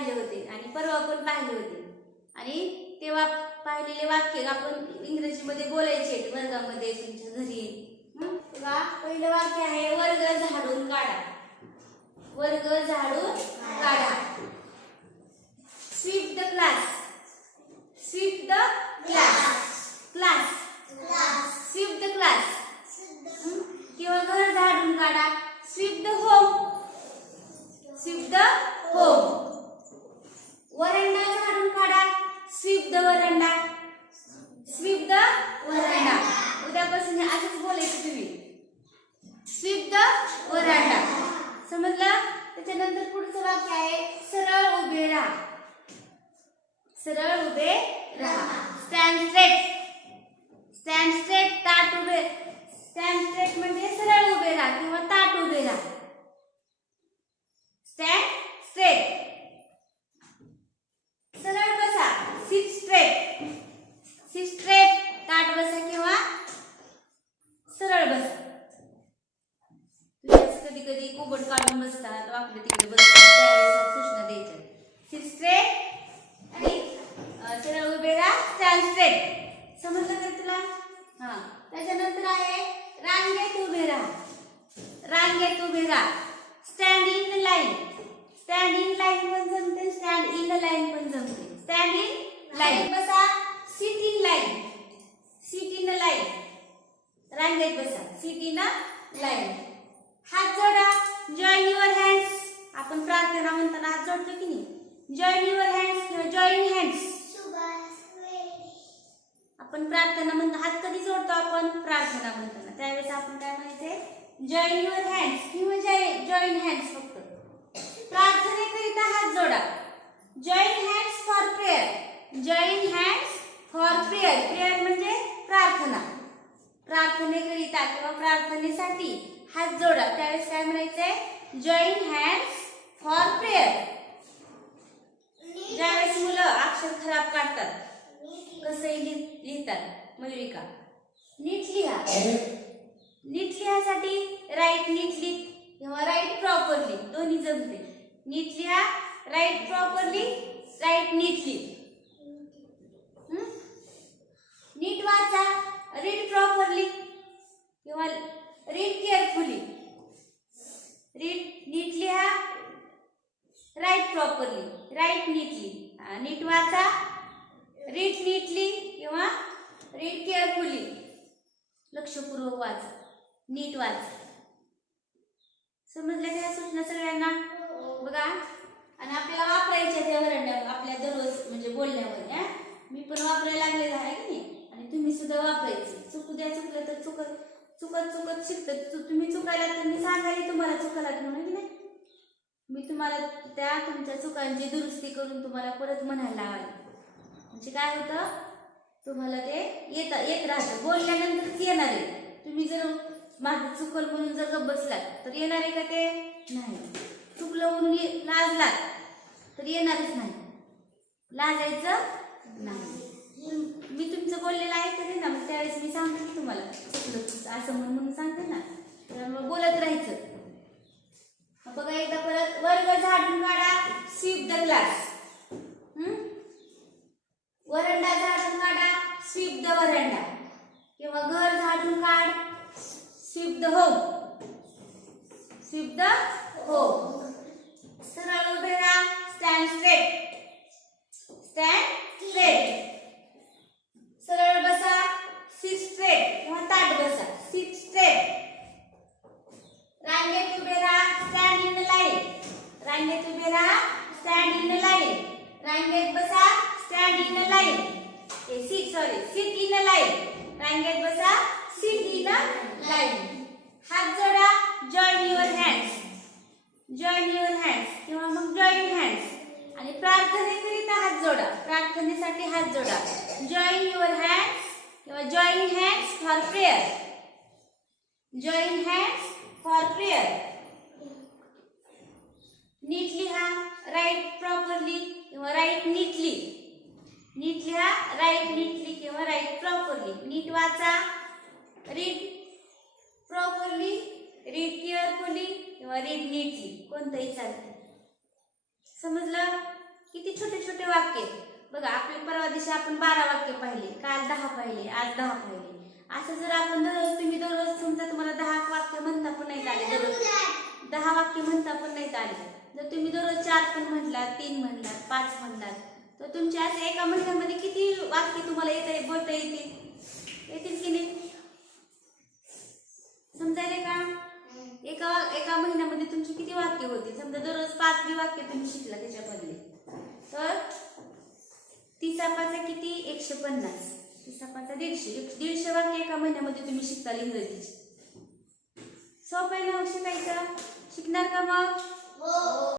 पाहिले होते आणि परवा पण पाहिले होते. आणि तेव्हा पाहिलेले वाक्य आपण इंग्रजीमध्ये बोलायचे वर्गामध्ये तुमच्या घरी. तेव्हा पहिलं वाक्य आहे वर्ग झाडून काढा. वर्ग झाडून काढा. Sweep the class sweep the class class sweep the class किंवा घर झाडून काढा sweep the home sweep the home veranda झाडून काढा sweep the veranda sweep the veranda उद्यापासून हे असंच बोलायचं तुम्ही विरुद्ध द समजला? त्याच्यानंतर पुढचं वाक्य आहे सरळ उभे राहा. सरळ उभे राहा. स्टँड स्ट्रेट स्टँड स्ट्रेट ताट उभे. स्टँड स्ट्रेट म्हणजे सरळ उभे राहा किंवा ताट उभे राहा स्टँड स्ट्रेट सरळ बसा सिट स्ट्रेट सिट स्ट्रेट ताट बसा किंवा सरळ बसा तुम्ही कधी कधी कोबड काढून बसतात तिकडे बसतात त्यावेळेस सूचना द्यायच्या सिट स्ट्रेट आणि सरळ उभे राहा. स्टँड स्ट्रेट समजलं का तुला? हा. त्याच्यानंतर आहे रांगेत उभे राहा. रांगेत उभे राहा. Stand in line stand in line पण जमते स्टँड इन लाईन पण जमते. स्टँड इन लाईन बसा. Sit in line sit in line रांगेत बसा. सीट इन लाईन हात जोडा. आपण प्रार्थना म्हणताना हात जोडतो की नाही? जॉईन युअर हँड्स किंवा जॉईन हँड्स आपण प्रार्थना म्हणतो हात कधी जोडतो आपण? प्रार्थना म्हणताना. त्यावेळेस आपण काय म्हणायचे जॉईन युअर हँड्स किंवा जॉईन हँड्स फक्त. प्रार्थनेकरिता हात जोडा. Join hands for prayer join hands for prayer prayer म्हणजे प्रार्थना. प्रार्थनेकरिता किंवा प्रार्थनेसाठी हात जोडा. त्यावेळेस काय म्हणायचंय? जॉईन हँड्स फॉर प्रेयर ज्यावेळेस मुलं अक्षर खराब काढतात कसंही लिहितात म्हणजे मयुरिका नीट लिहा. नीट लिहासाठी राईट नीटली किंवा राईट प्रॉपरली दोन्ही जमते. नीट लिहा राईट प्रॉपरली राईट नीटली नीट वाचा. रीड प्रॉपरली किंवा रीड केअर रीड नीट लिहा वापरली राईट नीटली नीट वाचा. रीड नीटली किंवा रीड केअरफुली लक्षपूर्वक वाचा. नीट वाचा. समजल्या का या सूचना सगळ्यांना? बघा. आणि आपल्याला वापरायच्या त्या वरण्यावर आपल्या दररोज म्हणजे बोलण्यामध्ये हा? मी पण वापरायला लागलेला आहे की नाही? आणि तुम्ही सुद्धा वापरायचं. चुकू द्या चुकलं तर चुकत चुकत चुकत शिकत. तुम्ही चुकायला तर मी सांगायला तुम्हाला चुकायला म्हणून की नाही? मी तुम्हाला त्या तुमच्या चुकांची दुरुस्ती करून तुम्हाला परत म्हणायला लावायला. म्हणजे काय होतं? तुम्हाला ते येत येत राहतं. बोलल्यानंतरच येणार आहे. तुम्ही जर माझं चुकल म्हणून जर बसलात तर येणार आहे का ते? नाही. चुकलं म्हणून लाजलात तर येणारच नाही. लाजायचं नाही. मी तुमचं बोललेलं ऐकते ना मग त्यावेळेस मी सांगते की तुम्हाला. चुकलं असं म्हणून म्हणून सांगते ना. त्यामुळे बोलत राहायचं मग बघा एकदा परत वर्ग झाडून काढा. स्वीप द क्लास वरंडा झाडून काढा. Sweep the veranda. किंवा घर झाडून काढ. Sweep the home sweep the home सरळ उभे राहा. स्टँड स्ट्रेट स्टँड स्ट्रेट सरळ बसा. सिट स्ट्रेट किंवा ताट बसा. सिट स्ट्रेट रांगेत उभे राहा स्टँड इन लाईन रांगेत उभे राहा स्टँड इन लाईन रांगेत बसा stand in line a seat sorry sit in line रांगेत बसा सीट इन लाईन हात जोडा join your hands join your hands किंवा मग join हँड्स आणि प्रार्थनेकरिता हात जोडा. प्रार्थनेसाठी हात जोडा. जॉईन युअर हँड्स किंवा join hands for prayer join hands for prayer नीट लिहा राईट प्रॉपरली किंवा राईट नीटली नीट लिहा राईट नीटली किंवा राईट प्रॉपरली नीट वाचा. रीड प्रॉपरली रीड केअरफुली किंवा रीड नीटली कोणतंही चालतं. समजलं? किती छोटे छोटे वाक्य. आहेत. बघा आपले परवा दिवशी आपण बारा वाक्य पाहिले. काल दहा पाहिले आज दहा पाहिले. असं जर आपण दररोज तुम्ही दररोज समजा तुम्हाला दहा वाक्य म्हणता पण नाही आले दररोज. दहा वाक्य म्हणता पण नाही आले. जर तुम्ही दररोज चार पण म्हटलात तीन म्हणलात पाच म्हणलात तर तुमच्या असं एका महिन्यामध्ये किती वाक्य तुम्हाला येत बोलता येतील येतील की नाही? समजायले का? एका एका महिन्यामध्ये तुमची किती वाक्य होती? समजा दररोज पाच बी वाक्य तुम्ही शिकला त्याच्यामधले तर तिसापाचा किती? एकशे पन्नास. तिसापाचा दीडशे. एक- दीडशे वाक्य एका महिन्यामध्ये तुम्ही शिकताल इंग्रजीची सोपं आहे ना शिकायचं? शिकणार का मग? हो.